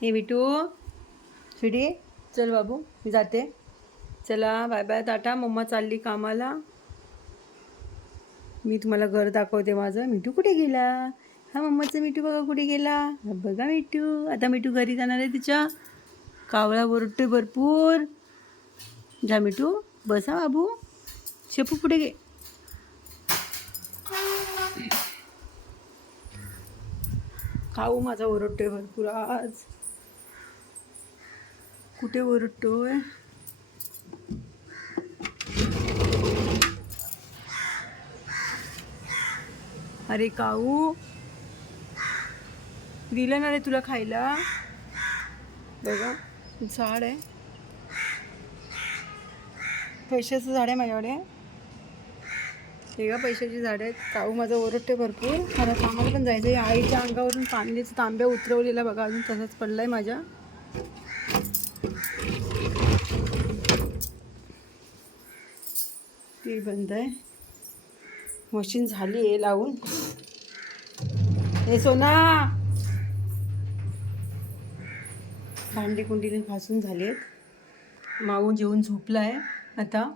हे विटू. स्वीटी चल बाबू मी जाते. चला बाय बाय. टाटा मम्मा चालली कामाला. मी तुम्हाला घर दाखवते माझं. मिठू कुठे गेला? हा मम्माचं मिठू बघा कुठे गेला? बघा मिठू. आता मिठू घरी जाणार आहे तिच्या. कावळा ओरडतोय भरपूर. जा मिठू बसा बाबू. शेपू पुढे गे? खाऊ माझा ओरडतोय भरपूर आज. कुठे ओरडतोय अरे काऊ? दिलं ना रे तुला खायला? बघा झाड आहे. पैशाचं झाड आहे माझ्याकडे. हे पैशाची झाड आहेत. काऊ माझं ओरडते भरपूर. मला कामाला पण जायचं आहे आईच्या अंगावरून पाण्याचा तांब्या उतरवलेला बघा अजून तसाच आहे माझ्या. ती बंद आहे. मशीन झाली आहे लावून. हे सोना! भांडी कुंडीने घासून झालेत. माऊ जेवून झोपला आहे आता.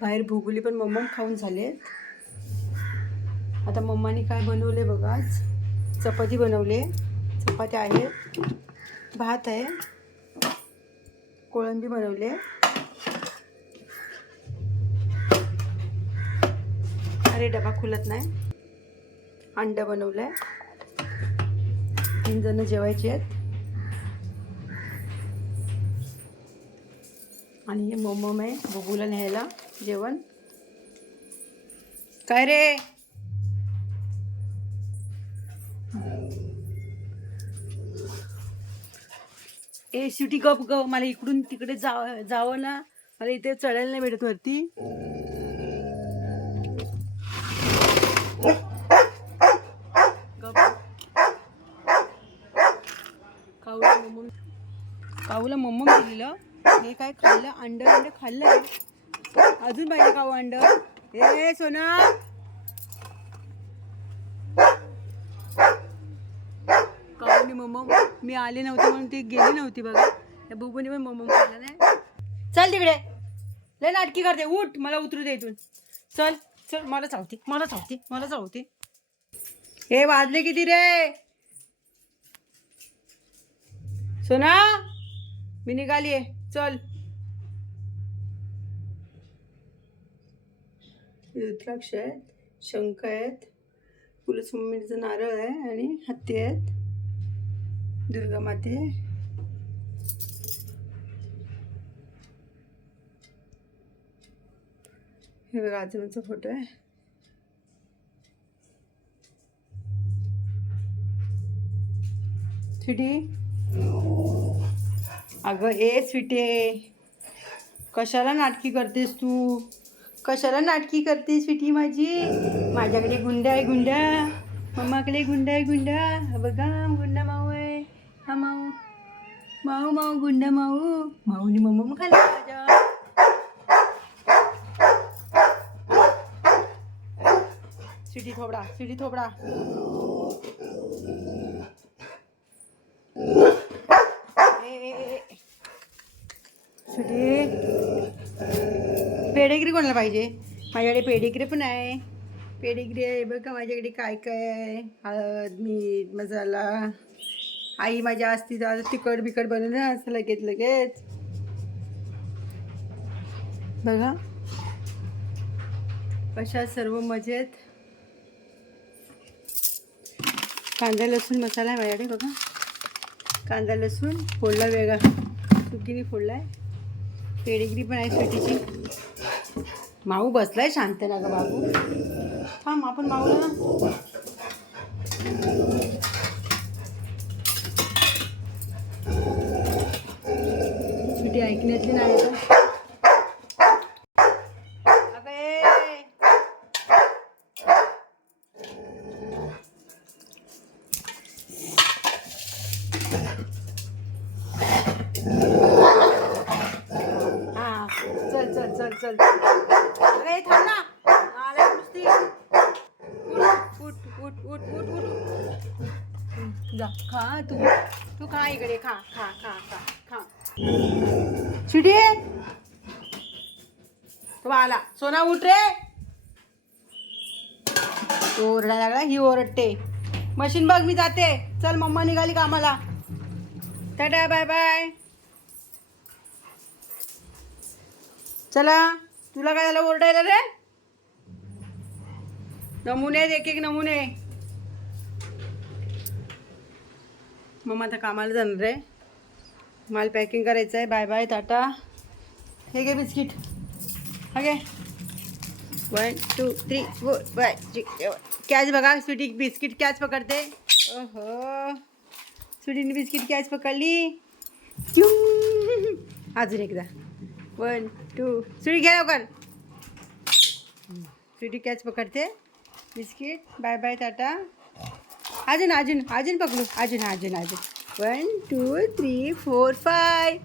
बाहेर भोगुली पण मम्मा खाऊन झाले आहेत आता मम्माने काय बनवले बघा आज? चपाती बनवले. चपात्या आहेत. भात आहे. कोळंबी बनवली आहे. अरे डबा खुलत नाही. अंड बनवलं आहे तीन जण जेवायचे आहेत. आणि हे मोमोम आहे बबूला न्यायला जेवण. काय रे? ए शिटी गप ग मला इकडून तिकडे जाव जावं ना. मला इथे चढायला नाही भेटत वरती. काऊला मम्म काऊला मम्म दिलेलं हे काय खाल्लं? अंड अंड खाल्लं? अजून पाहिजे काऊ अंड. ए सोना. काऊनी मम्मा मी आले नव्हते म्हणून ती गेली नव्हती बघा. त्या बुबूने पण मम्मा खाल्लं नाही. चल तिकडे. लय नाटकी करते. उठ मला उतरू दे इथून. चल चल मला चावते मला चावते मला चावते. हे वाजले किती रे? सोना मी निघाली आहे चल. रुद्राक्ष आहेत शंख आहेत फुलस मम्मीचं नारळ आहे आणि हत्ती आहेत. दुर्गा माते. हे बघा आजोबांचा फोटो आहे. स्वीटी? अगं ए स्वीटे. कशाला नाटकी करतेस तू? कशाला नाटकी करतेस स्वीटी माझी? माझ्याकडे गुंडा आहे गुंडा. मम्माकडे गुंडा आहे गुंडा. बघा गुंडा हा माऊ. माऊ माऊ गुंडा माऊ. माऊनी मम्मा मग खाल्ला माझ्या? स्वीटी थोबडा स्वीटी थोबडा. ए, ए, पेडेगिरी कोणाला पाहिजे? माझ्याकडे पेडिग्री पण आहे. पेडेगिरी आहे बघा माझ्याकडे काय काय आहे. हळद मीठ मसाला. आई माझ्या असती तर आता तिखट बिकट बनवलं ना असं लगेच लगेच. बघा. कशा सर्व मजेत. कांदा लसूण मसाला आहे माझ्याकडे बघा. कांदा लसूण फोडला वेगळा. चुकीने फोडला आहे. पेडिग्री पण आहे स्वीटीची माऊ बसलाय शांत ना गं बाबू. थांब आपण माऊला ना नाही. हा चल चल चल चल. अरे थांब ना. आलाय नुसती. उठ उठ उठ उठ उठ. जा खा तू. तू खा इकडे खा खा खा खा खा. चिडी तो आला. सोना उठ रे. तो ओरडायला लागला ही ओरडते. मशीन बघ मी जाते. चल मम्मा निघाली कामाला. टाटा बाय बाय. चला तुला काय झालं ओरडायला रे? नमुने आहेत एक एक नमुने. मम्मा आता कामाला जाणार आहे. माल पॅकिंग करायचं आहे. बाय बाय टाटा हे घे बिस्किट हा घे. One two three four bye catch बघा स्वीटी बिस्किट कॅच पकडते. ओहो. स्वीटीने बिस्किट कॅच पकडली. अजून एकदा. वन टू स्वीटी घ्या लवकर. स्वीटी कॅच पकडते. बिस्किट बाय बाय टाटा अजून अजून अजून पकडू. अजून अजून अजून. One two three four five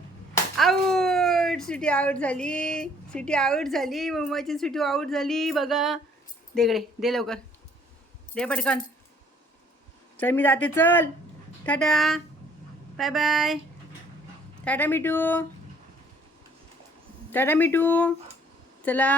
out city out झाली. सिटी आऊट झाली. मुंबईची सिटी आऊट झाली. बघा. देगडे दे लवकर. दे पटकन. चल मी जाते. चल. टाटा. बाय बाय टाटा मिटू टाटा मिठू. चला.